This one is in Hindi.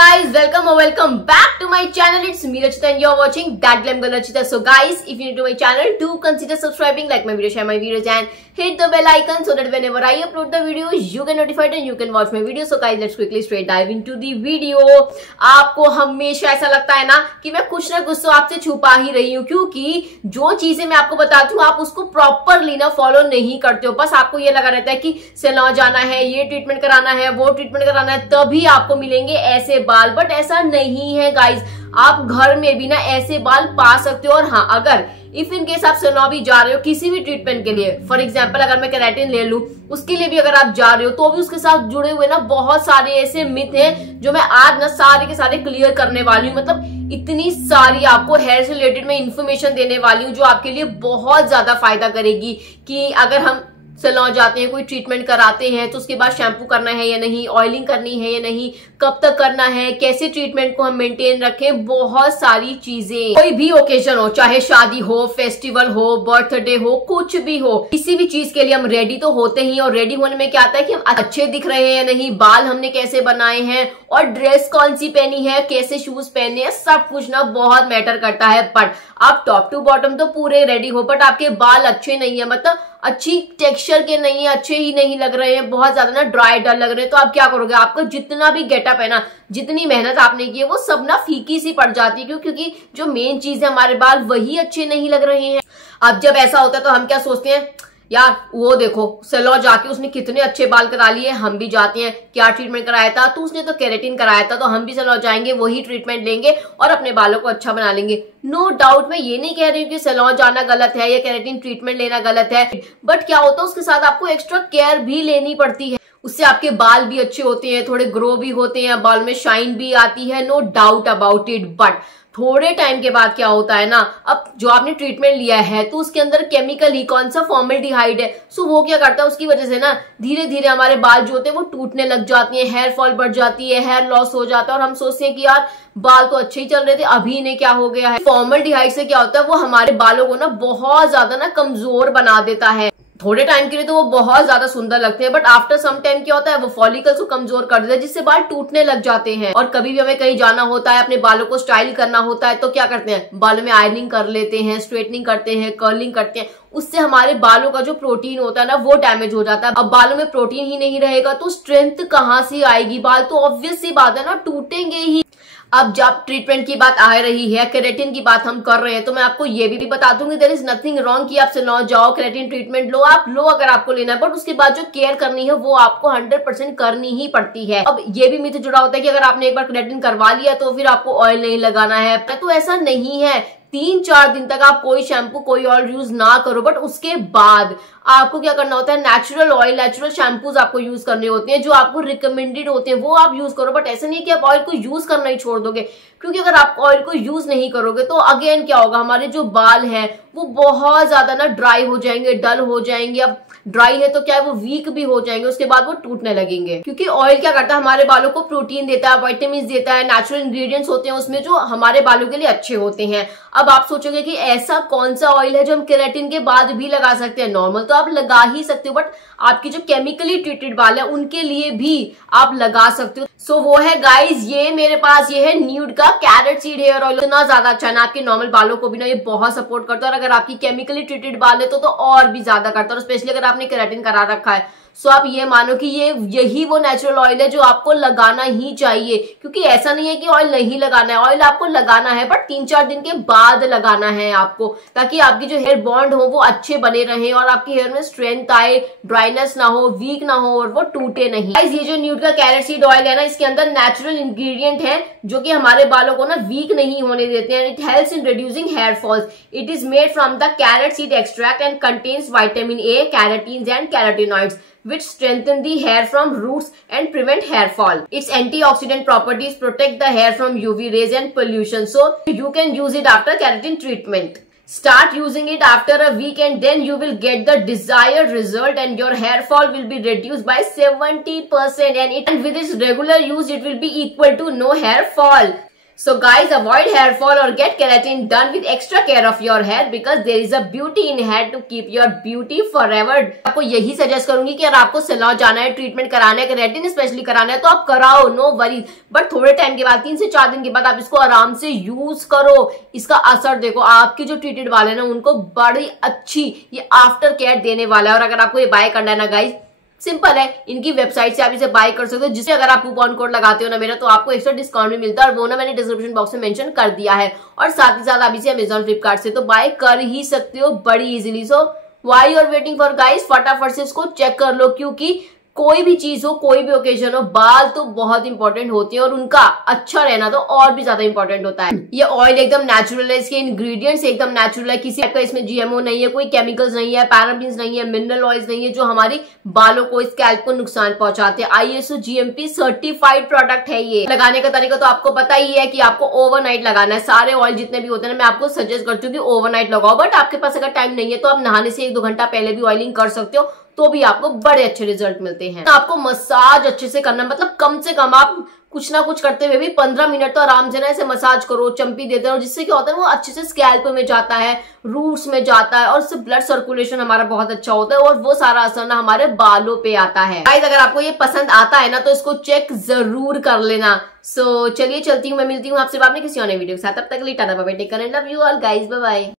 guys, welcome or welcome back to my channel. It's me Rachita and you're watching That Glam Girl Rachita. So guys, if you're new to my channel, do consider subscribing, like my video, share my videos and hit the bell icon so that whenever I upload the videos, you get notified and you can watch my videos. So guys, let's quickly straight dive into the video. आपको हमेशा ऐसा लगता है ना कि मैं कुछ ना कुछ तो आपसे छुपा ही रही हूँ, क्योंकि जो चीजें मैं आपको बताती हूँ आप उसको प्रॉपरली ना फॉलो नहीं करते हो। बस आपको ये लगा रहता है कि सैलून जाना है, ये ट्रीटमेंट कराना है, वो ट्रीटमेंट कराना है, तभी आपको मिलेंगे ऐसे बाल। बट ऐसा नहीं है गाइज, आप घर में भी ना ऐसे बाल पा सकते हो। और हाँ, अगर इफ इन केस आप सैलून भी जा रहे हो किसी भी ट्रीटमेंट के लिए, फॉर एग्जांपल अगर मैं केराटिन ले लूं, उसके लिए भी अगर आप जा रहे हो तो भी उसके साथ जुड़े हुए ना बहुत सारे ऐसे मिथ हैं जो मैं आज ना सारे के सारे क्लियर करने वाली हूँ। मतलब इतनी सारी आपको हेयर से रिलेटेड मैं इन्फॉर्मेशन देने वाली हूँ जो आपके लिए बहुत ज्यादा फायदा करेगी। कि अगर हम सैलून जाते हैं, कोई ट्रीटमेंट कराते हैं, तो उसके बाद शैम्पू करना है या नहीं, ऑयलिंग करनी है या नहीं, कब तक करना है, कैसे ट्रीटमेंट को हम मेंटेन रखें, बहुत सारी चीजें। कोई भी ओकेजन हो, चाहे शादी हो, फेस्टिवल हो, बर्थडे हो, कुछ भी हो, किसी भी चीज के लिए हम रेडी तो होते ही। और रेडी होने में क्या आता है कि हम अच्छे दिख रहे हैं या नहीं, बाल हमने कैसे बनाए हैं, और ड्रेस कौन सी पहनी है, कैसे शूज पहने हैं, सब कुछ ना बहुत मैटर करता है। बट आप टॉप टू बॉटम तो पूरे रेडी हो, बट आपके बाल अच्छे नहीं है, मतलब अच्छी टेक्सचर के नहीं है, अच्छे ही नहीं लग रहे हैं, बहुत ज्यादा ना ड्राई डल लग रहे हैं, तो आप क्या करोगे? आपका जितना भी गेटअप है ना, जितनी मेहनत आपने की है, वो सब ना फीकी सी पड़ जाती है। क्योंकि जो मेन चीज है, हमारे बाल वही अच्छे नहीं लग रहे हैं। अब जब ऐसा होता है तो हम क्या सोचते हैं, यार वो देखो सैलून जाके उसने कितने अच्छे बाल करा लिए, हम भी जाते हैं, क्या ट्रीटमेंट कराया था, तो उसने तो केराटिन कराया था, तो हम भी सैलून जाएंगे, वही ट्रीटमेंट लेंगे और अपने बालों को अच्छा बना लेंगे। नो डाउट, मैं ये नहीं कह रही हूँ कि सैलून जाना गलत है या केराटिन ट्रीटमेंट लेना गलत है, बट क्या होता है उसके साथ आपको एक्स्ट्रा केयर भी लेनी पड़ती है। उससे आपके बाल भी अच्छे होते हैं, थोड़े ग्रो भी होते हैं, बाल में शाइन भी आती है, no doubt about it. But थोड़े टाइम के बाद क्या होता है ना, अब जो आपने ट्रीटमेंट लिया है तो उसके अंदर केमिकल ही कौन सा फॉर्मल्डिहाइड है, सो वो क्या करता है, उसकी वजह से ना धीरे धीरे हमारे बाल जो होते हैं वो टूटने लग जाती है, हेयर फॉल बढ़ जाती है, हेयर लॉस हो जाता है। और हम सोचते हैं कि यार बाल तो अच्छे ही चल रहे थे, अभी इन्हें क्या हो गया है। फॉर्मल्डिहाइड से क्या होता है, वो हमारे बालों को ना बहुत ज्यादा ना कमजोर बना देता है। थोड़े टाइम के लिए तो वो बहुत ज्यादा सुंदर लगते हैं, बट आफ्टर सम टाइम क्या होता है, वो फॉलिकल्स को कमजोर कर देता है, जिससे बाल टूटने लग जाते हैं। और कभी भी हमें कहीं जाना होता है, अपने बालों को स्टाइल करना होता है, तो क्या करते हैं, बालों में आयरनिंग कर लेते हैं, स्ट्रेटनिंग करते हैं, कर्लिंग करते हैं। उससे हमारे बालों का जो प्रोटीन होता है ना वो डैमेज हो जाता है। अब बालों में प्रोटीन ही नहीं रहेगा तो स्ट्रेंथ कहाँ से आएगी, बाल तो ऑब्वियस सी बात है ना टूटेंगे ही। अब जब ट्रीटमेंट की बात आ रही है, केराटिन की बात हम कर रहे हैं, तो मैं आपको ये भी बता दूंगी देयर इज नथिंग रॉन्ग कि आप सैलून जाओ, केराटिन ट्रीटमेंट लो, आप लो अगर आपको लेना है, बट उसके बाद जो केयर करनी है वो आपको 100% करनी ही पड़ती है। अब ये भी मिथ जुड़ा होता है कि अगर आपने एक बार केराटिन करवा लिया तो फिर आपको ऑयल नहीं लगाना है, तो ऐसा नहीं है। 3-4 दिन तक आप कोई शैम्पू कोई ऑयल यूज ना करो, बट उसके बाद आपको क्या करना होता है, नेचुरल ऑयल, नेचुरल शैम्पूज आपको यूज करने होते हैं जो आपको रिकमेंडेड होते हैं, वो आप यूज करो। बट ऐसा नहीं कि आप ऑयल को यूज करना ही छोड़ दोगे, क्योंकि अगर आप ऑयल को यूज नहीं करोगे तो अगेन क्या होगा, हमारे जो बाल हैं वो बहुत ज्यादा ना ड्राई हो जाएंगे, डल हो जाएंगे। अब ड्राई है तो क्या है, वो वीक भी हो जाएंगे, उसके बाद वो टूटने लगेंगे। क्योंकि ऑयल क्या करता है, हमारे बालों को प्रोटीन देता है, विटामिन देता है, नेचुरल इंग्रेडिएंट्स होते हैं उसमें जो हमारे बालों के लिए अच्छे होते हैं। अब आप सोचोगे कि ऐसा कौन सा ऑयल है जो हम केराटिन के बाद भी लगा सकते हैं। नॉर्मल तो आप लगा ही सकते हो, बट आपकी जो केमिकली ट्रीटेड बाल है उनके लिए भी आप लगा सकते हो। सो वो है गाइज, ये मेरे पास ये है न्यूड का कैरेट सीड हेयर ऑयल। इतना ज्यादा अच्छा है ना, आपके नॉर्मल बालों को भी ना ये बहुत सपोर्ट करता है, और अगर आपकी केमिकली ट्रीटेड बाल है तो और भी ज्यादा करता है। और स्पेशली अगर आपने केराटिन करा रखा है, सो आप ये मानो कि यही वो नेचुरल ऑयल है जो आपको लगाना ही चाहिए। क्योंकि ऐसा नहीं है कि ऑयल नहीं लगाना है, ऑयल आपको लगाना है, बट 3-4 दिन के बाद लगाना है आपको, ताकि आपकी जो हेयर बॉन्ड हो वो अच्छे बने रहे और आपके हेयर में स्ट्रेंथ आए, ड्राइनेस ना हो, वीक ना हो, और वो टूटे नहीं। ये जो न्यूड का कैरेट सीड ऑयल है ना, इसके अंदर नेचुरल इंग्रेडिएंट है जो कि हमारे बालों को ना वीक नहीं होने देते हैं। It helps in reducing hair falls. It is made from the carrot seed extract and contains vitamin A, carotenes and carotenoids which strengthen the hair from roots and prevent hair fall. Its antioxidant properties protect the hair from UV rays and pollution, so you can use it after keratin treatment. Start using it after a week and then you will get the desired result and your hair fall will be reduced by 70% and with its regular use it will be equal to no hair fall. So guys, avoid hair fall or get keratin done with extra care of your hair because there is a beauty in hair to keep your beauty forever. आपको यही सजेस्ट करूंगी कि अगर आपको सैलून जाना है, ट्रीटमेंट कराना है, केराटिन स्पेशली कराना है तो आप कराओ, नो वरीज। बट थोड़े टाइम के बाद 3 से 4 दिन के बाद आप इसको आराम से यूज करो। इसका असर देखो, आपके जो ट्रीटेड वाले ना उनको बड़ी अच्छी ये आफ्टर केयर देने वाला है। और अगर आपको ये बाय करना है ना गाइज, सिंपल है, इनकी वेबसाइट से आप इसे बाय कर सकते हो, जिससे अगर आप कूपन कोड लगाते हो ना मेरा, तो आपको एक्स्ट्रा डिस्काउंट भी मिलता है और वो ना मैंने डिस्क्रिप्शन बॉक्स में मेंशन कर दिया है। और साथ ही साथ आप इसे अमेजॉन, फ्लिपकार्ट से तो बाय कर ही सकते हो बड़ी easily. So why you are waiting for guys, फटाफट से इसको चेक कर लो, क्योंकि कोई भी चीज हो, कोई भी ओकेजन हो, बाल तो बहुत इंपॉर्टेंट होते हैं और उनका अच्छा रहना तो और भी ज्यादा इंपॉर्टेंट होता है। ये ऑयल एकदम नेचुरल है, इसके इंग्रेडिएंट्स एकदम नेचुरल है, किसी टाइप का इसमें जीएमओ नहीं है, कोई केमिकल्स नहीं है, पैराबेन्स नहीं है, मिनरल ऑयल्स नहीं है जो हमारी बालों को, स्कैल्प को नुकसान पहुंचाते हैं। ISO GMP सर्टिफाइड प्रोडक्ट है ये। लगाने का तरीका तो आपको पता ही है कि आपको ओवरनाइट लगाना है। सारे ऑयल जितने भी होते हैं ना, मैं आपको सजेस्ट करती हूँ कि ओवरनाइट लगाओ। बट आपके पास अगर टाइम नहीं है तो आप नहाने से 1-2 घंटा पहले भी ऑयलिंग कर सकते हो, तो भी आपको बड़े अच्छे रिजल्ट मिलते हैं। आपको मसाज अच्छे से करना, मतलब कम से कम आप कुछ ना कुछ करते हुए भी 15 मिनट तो आराम से ना ऐसे मसाज करो, चंपी देते रहो, जिससे क्या होता है वो अच्छे से स्कैल्प में जाता है, रूट्स में जाता है और उससे ब्लड सर्कुलेशन हमारा बहुत अच्छा होता है और वो सारा असर ना हमारे बालों पे आता है। गाइस, अगर आपको ये पसंद आता है ना तो इसको चेक जरूर कर लेना। सो चलिए चलती हूँ, मैं मिलती हूँ आपसे बाद में किसी और नए वीडियो के साथ। तब तक के लिए tata bye bye, take care and love you all guys, bye bye.